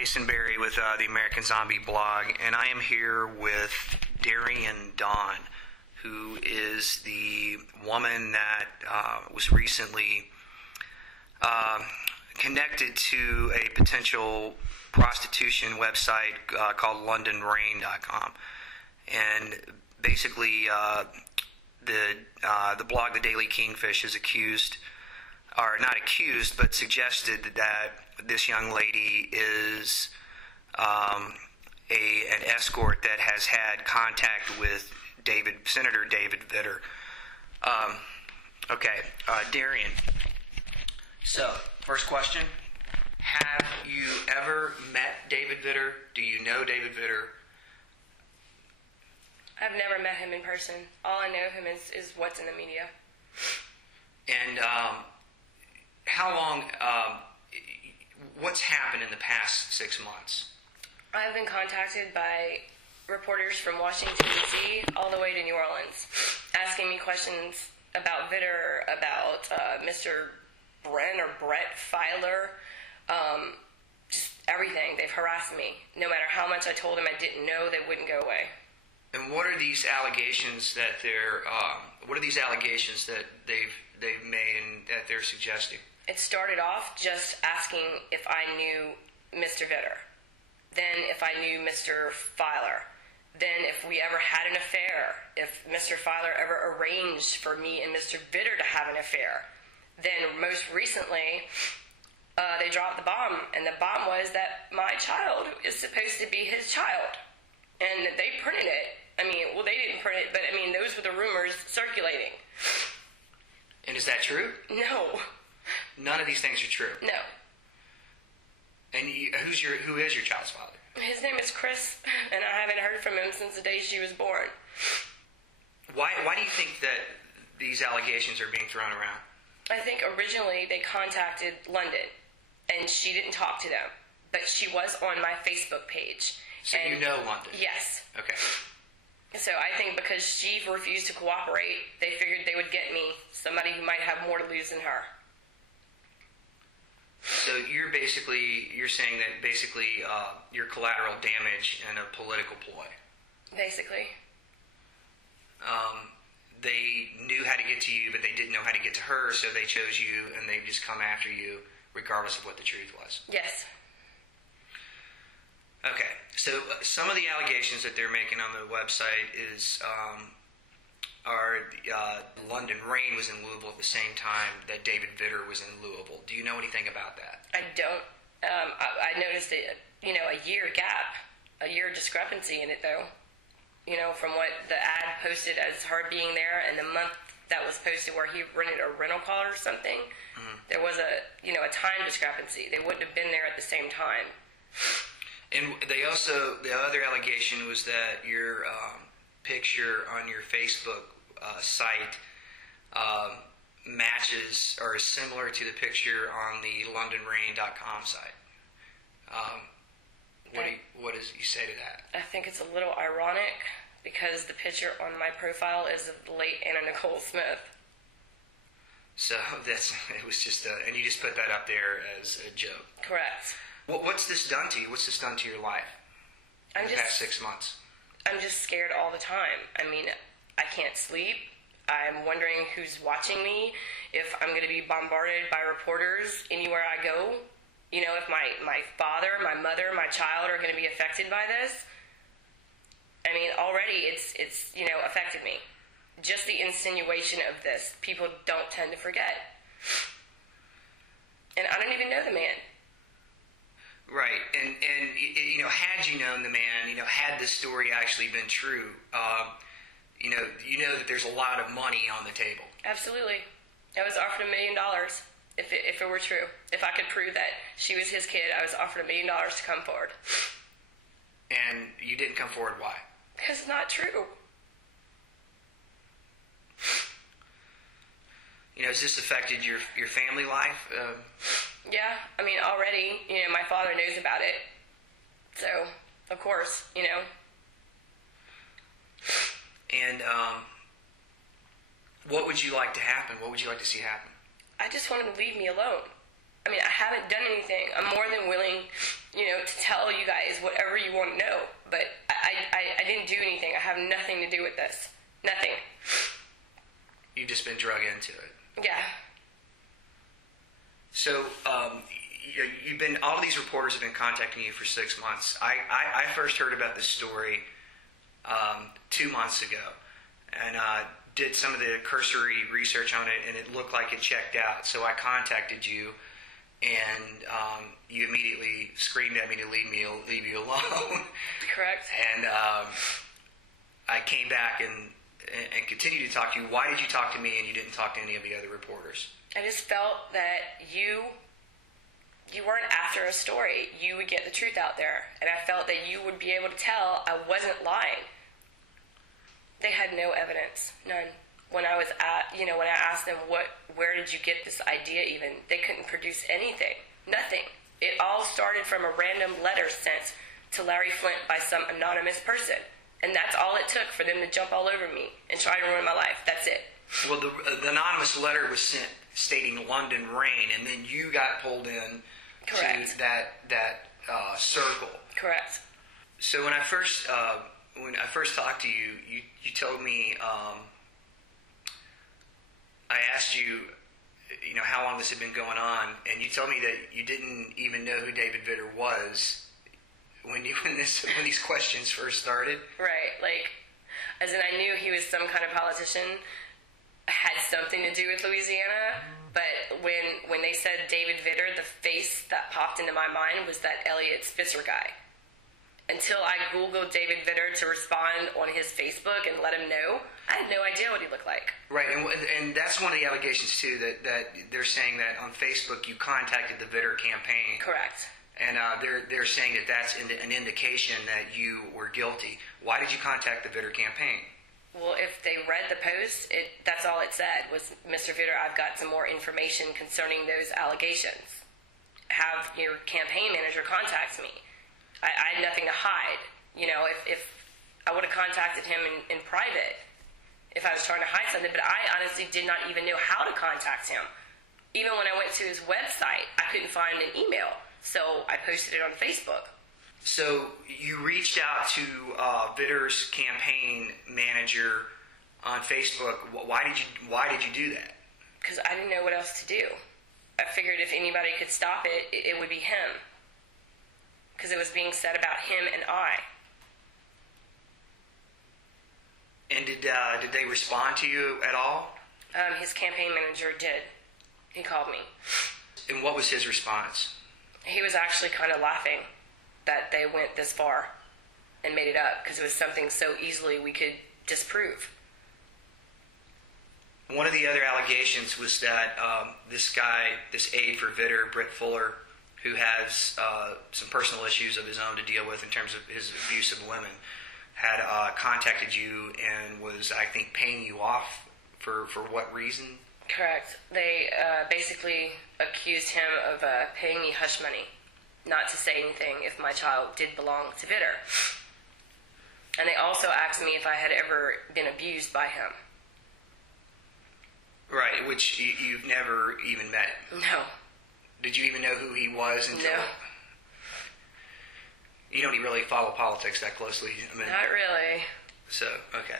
Jason Berry with the American Zombie blog, and I am here with Darian Dawn, who is the woman that was recently connected to a potential prostitution website called LondonRain.com. And basically, the blog, The Daily Kingfish, is accused, or not accused, but suggested that this young lady is an escort that has had contact with Senator David Vitter. Darian. So, first question. Have you ever met David Vitter? Do you know David Vitter? I've never met him in person. All I know of him is what's in the media. And how long, what's happened in the past 6 months? I've been contacted by reporters from Washington, D.C. all the way to New Orleans, asking me questions about Vitter, about Mr. Brett Filer, just everything. They've harassed me. No matter how much I told them I didn't know, they wouldn't go away. And what are these allegations that they've made and that they're suggesting? It started off just asking if I knew Mr. Vitter, then if I knew Mr. Filer, then if we ever had an affair, if Mr. Filer ever arranged for me and Mr. Vitter to have an affair. Then most recently, they dropped the bomb, and the bomb was that my child is supposed to be his child. And they printed it. They didn't print it, but those were the rumors circulating. And is that true? No. None of these things are true? No. And who is your child's father? His name is Chris, and I haven't heard from him since the day she was born. Why do you think that these allegations are being thrown around? I think originally they contacted London, and she didn't talk to them, but she was on my Facebook page. So you know London? Yes. Okay. So I think because she refused to cooperate, they figured they would get me, somebody who might have more to lose than her. So you're saying that you're collateral damage and a political ploy. Basically. They knew how to get to you, but they didn't know how to get to her, so they chose you, and they've just come after you, regardless of what the truth was. Yes. Okay, so some of the allegations that they're making on the website are London Rain was in Louisville at the same time that David Vitter was in Louisville. Do you know anything about that? I don't. I noticed a year gap, a year discrepancy in it, though. From what the ad posted as her being there and the month that was posted where he rented a rental car or something, there was a time discrepancy. They wouldn't have been there at the same time. And the other allegation was that your picture on your Facebook site matches or is similar to the picture on the LondonRain.com site. What does you say to that? I think it's a little ironic because the picture on my profile is of the late Anna Nicole Smith. So it was just and you just put that up there as a joke. Correct. What's this done to you? What's this done to your life in the past 6 months? I'm just scared all the time. I can't sleep. I'm wondering who's watching me, if I'm going to be bombarded by reporters anywhere I go. If my father, my mother, my child are going to be affected by this. Already it's affected me. Just the insinuation of this, people don't tend to forget. And I don't even know the man. Right, and had you known the man, had this story actually been true, you know that there's a lot of money on the table. Absolutely. I was offered $1 million if it were true. If I could prove that she was his kid, I was offered $1 million to come forward. And you didn't come forward. Why? Because it's not true. Has this affected your family life? Yeah, already, my father knows about it. So, of course, And what would you like to happen? What would you like to see happen? I just want him to leave me alone. I haven't done anything. I'm more than willing, to tell tell you guys whatever you want to know, but I didn't do anything. I have nothing to do with this. Nothing. You've just been drug into it. Yeah. So, all of these reporters have been contacting you for 6 months. I first heard about this story 2 months ago, and did some of the cursory research on it, and it looked like it checked out. So I contacted you, and you immediately screamed at me to leave you alone. Correct. And I came back and continued to talk to you. Why did you talk to me and you didn't talk to any of the other reporters? I just felt that you weren't after a story. You would get the truth out there, and I felt that you would be able to tell I wasn't lying. They had no evidence, none. When I was when I asked them where did you get this idea even, they couldn't produce anything, nothing. It all started from a random letter sent to Larry Flint by some anonymous person, and that's all it took for them to jump all over me and try to ruin my life. That's it. Well, the anonymous letter was sent stating London rain, and then you got pulled in. Correct. To that circle. Correct. So when I first talked to you, you told me, I asked you, how long this had been going on, and you told me that you didn't even know who David Vitter was when these questions first started. Right. Like, as in I knew he was some kind of politician, had something to do with Louisiana, but when they said David Vitter, the face that popped into my mind was that Elliot Spitzer guy. Until I Googled David Vitter to respond on his Facebook and let him know, I had no idea what he looked like. Right, and that's one of the allegations, too, that they're saying that on Facebook you contacted the Vitter campaign. Correct. And they're saying that that's an indication that you were guilty. Why did you contact the Vitter campaign? Well, if they read the post, that's all it said was, Mr. Vitter, I've got some more information concerning those allegations. Have your campaign manager contact me. I had nothing to hide. If I would have contacted him in private if I was trying to hide something, but I honestly did not even know how to contact him. Even when I went to his website, I couldn't find an email, so I posted it on Facebook. So you reached out to Vitter's campaign manager on Facebook. Why did you do that? Because I didn't know what else to do. I figured if anybody could stop it, it would be him. Because it was being said about him and I. And did they respond to you at all? His campaign manager did. He called me. And what was his response? He was actually kind of laughing that they went this far and made it up, because it was something so easily we could disprove. One of the other allegations was that this aide for Vitter, Britt Fuller, who has some personal issues of his own to deal with in terms of his abuse of women, had contacted you and was, I think, paying you off for what reason? Correct. They basically accused him of paying me hush money, not to say anything if my child did belong to Vitter. And they also asked me if I had ever been abused by him. Right, which you've never even met. No. Did you even know who he was until... No. You don't really follow politics that closely. Not really. So, okay.